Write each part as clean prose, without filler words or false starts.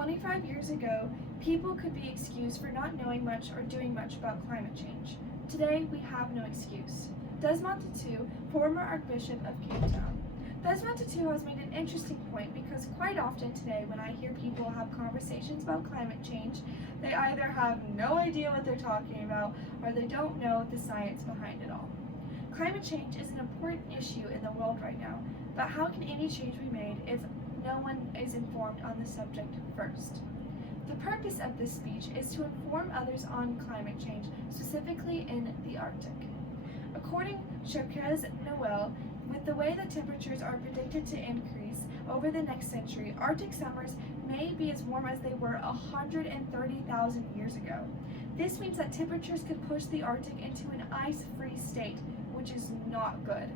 25 years ago, people could be excused for not knowing much or doing much about climate change. Today, we have no excuse. Desmond Tutu, former Archbishop of Cape Town. Desmond Tutu has made an interesting point because quite often today when I hear people have conversations about climate change, they either have no idea what they're talking about or they don't know the science behind it all. Climate change is an important issue in the world right now, but how can any change be made if no one is informed on the subject first? The purpose of this speech is to inform others on climate change, specifically in the Arctic. According to Charles Noel, with the way that temperatures are predicted to increase over the next century, Arctic summers may be as warm as they were 130,000 years ago. This means that temperatures could push the Arctic into an ice-free state, which is not good.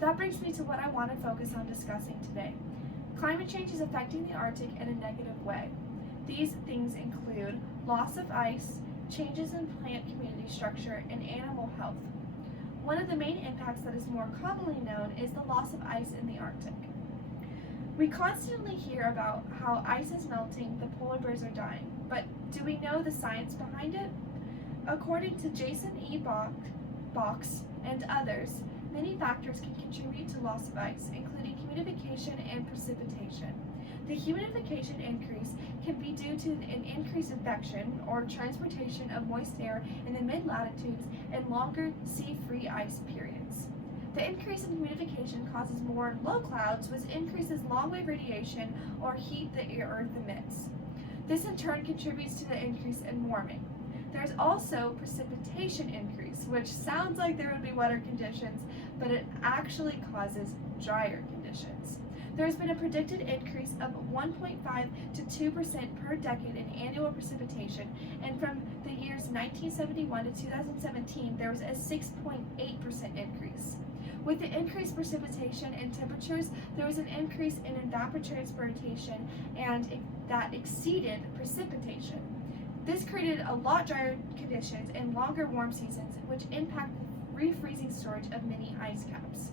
That brings me to what I want to focus on discussing today. Climate change is affecting the Arctic in a negative way. These things include loss of ice, changes in plant community structure, and animal health. One of the main impacts that is more commonly known is the loss of ice in the Arctic. We constantly hear about how ice is melting, the polar bears are dying, but do we know the science behind it? According to Jason E. Box and others, many factors can contribute to loss of ice, including humidification and precipitation. The humidification increase can be due to an increased advection or transportation of moist air in the mid-latitudes and longer sea-free ice periods. The increase in humidification causes more low clouds, which increases long-wave radiation or heat the Earth emits. This in turn contributes to the increase in warming. There's also precipitation increase, which sounds like there would be wetter conditions, but it actually causes drier conditions. There has been a predicted increase of 1.5 to 2% per decade in annual precipitation, and from the years 1971 to 2017, there was a 6.8% increase. With the increased precipitation and temperatures, there was an increase in evapotranspiration, and that exceeded precipitation. This created a lot drier conditions and longer warm seasons, which impact the refreezing storage of many ice caps.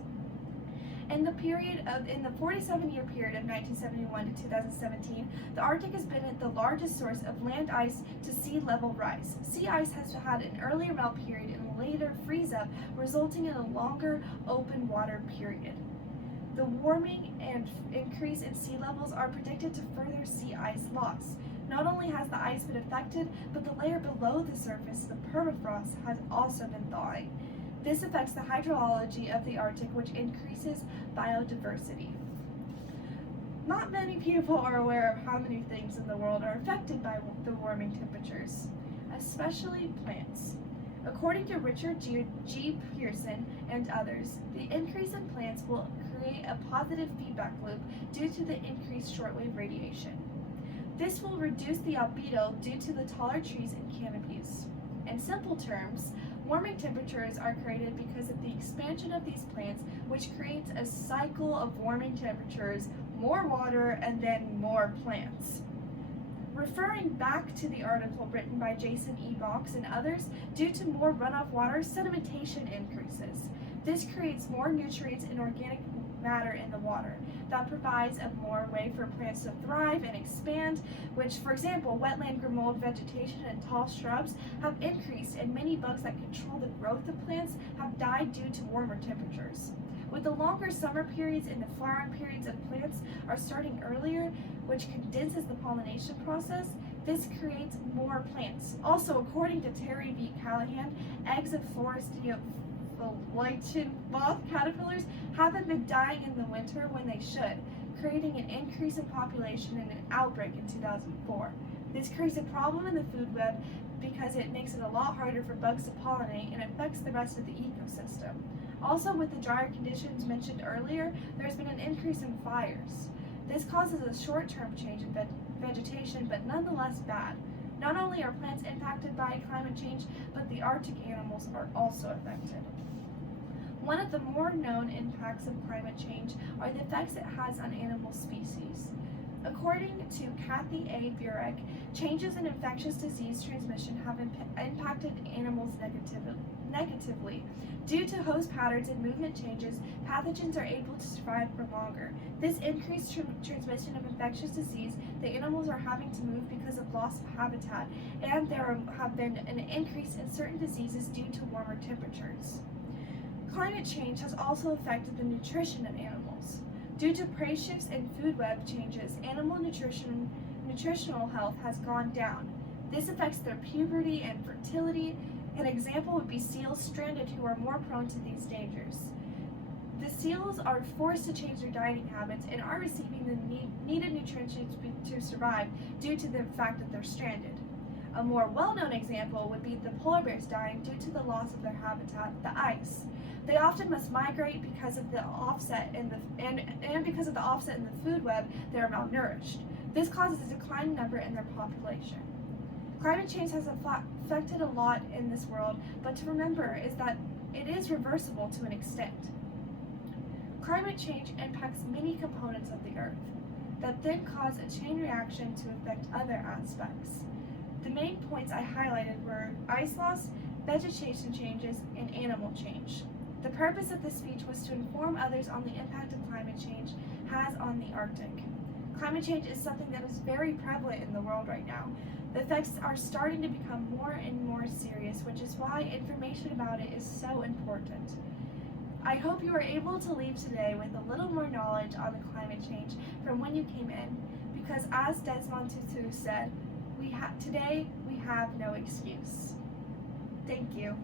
In the 47-year period of 1971 to 2017, the Arctic has been the largest source of land ice to sea level rise. Sea ice has had an earlier melt period and later freeze up, resulting in a longer open water period. The warming and increase in sea levels are predicted to further sea ice loss. Not only has the ice been affected, but the layer below the surface, the permafrost, has also been thawing. This affects the hydrology of the Arctic, which increases biodiversity. Not many people are aware of how many things in the world are affected by the warming temperatures, especially plants. According to Richard G. Pearson and others, the increase in plants will create a positive feedback loop due to the increased shortwave radiation. This will reduce the albedo due to the taller trees and canopies. In simple terms, warming temperatures are created because of the expansion of these plants, which creates a cycle of warming temperatures, more water, and then more plants. Referring back to the article written by Jason E. Box and others, due to more runoff water, sedimentation increases. This creates more nutrients and organic matter in the water. That provides a more way for plants to thrive and expand, which, for example, wetland grimold vegetation and tall shrubs have increased, and many bugs that control the growth of plants have died due to warmer temperatures. With the longer summer periods and the flowering periods of plants are starting earlier, which condenses the pollination process, this creates more plants. Also, according to Terry V. Callahan, eggs of Floristia moth caterpillars haven't been dying in the winter when they should, creating an increase in population and an outbreak in 2004. This creates a problem in the food web because it makes it a lot harder for bugs to pollinate and affects the rest of the ecosystem. Also, with the drier conditions mentioned earlier, there's been an increase in fires. This causes a short-term change in vegetation, but nonetheless bad. Not only are plants impacted by climate change, but the Arctic animals are also affected. One of the more known impacts of climate change are the effects it has on animal species. According to Kathy A. Burek, changes in infectious disease transmission have impacted animals negatively. Due to host patterns and movement changes, pathogens are able to survive for longer. This increased transmission of infectious disease, the animals are having to move because of loss of habitat, and there have been an increase in certain diseases due to warmer temperatures. Climate change has also affected the nutrition of animals. Due to prey shifts and food web changes, animal nutritional health has gone down. This affects their puberty and fertility. An example would be seals stranded who are more prone to these dangers. The seals are forced to change their dieting habits and are receiving the needed nutrients to survive due to the fact that they're stranded. A more well-known example would be the polar bears dying due to the loss of their habitat, the ice. They often must migrate because of the offset in because of the offset in the food web. They are malnourished. This causes a declining number in their population. Climate change has affected a lot in this world, but to remember is that it is reversible to an extent. Climate change impacts many components of the earth that then cause a chain reaction to affect other aspects. The main points I highlighted were ice loss, vegetation changes, and animal change. The purpose of this speech was to inform others on the impact of climate change has on the Arctic. Climate change is something that is very prevalent in the world right now. The effects are starting to become more and more serious, which is why information about it is so important. I hope you were able to leave today with a little more knowledge on the climate change from when you came in, because as Desmond Tutu said, today we have no excuse. Thank you.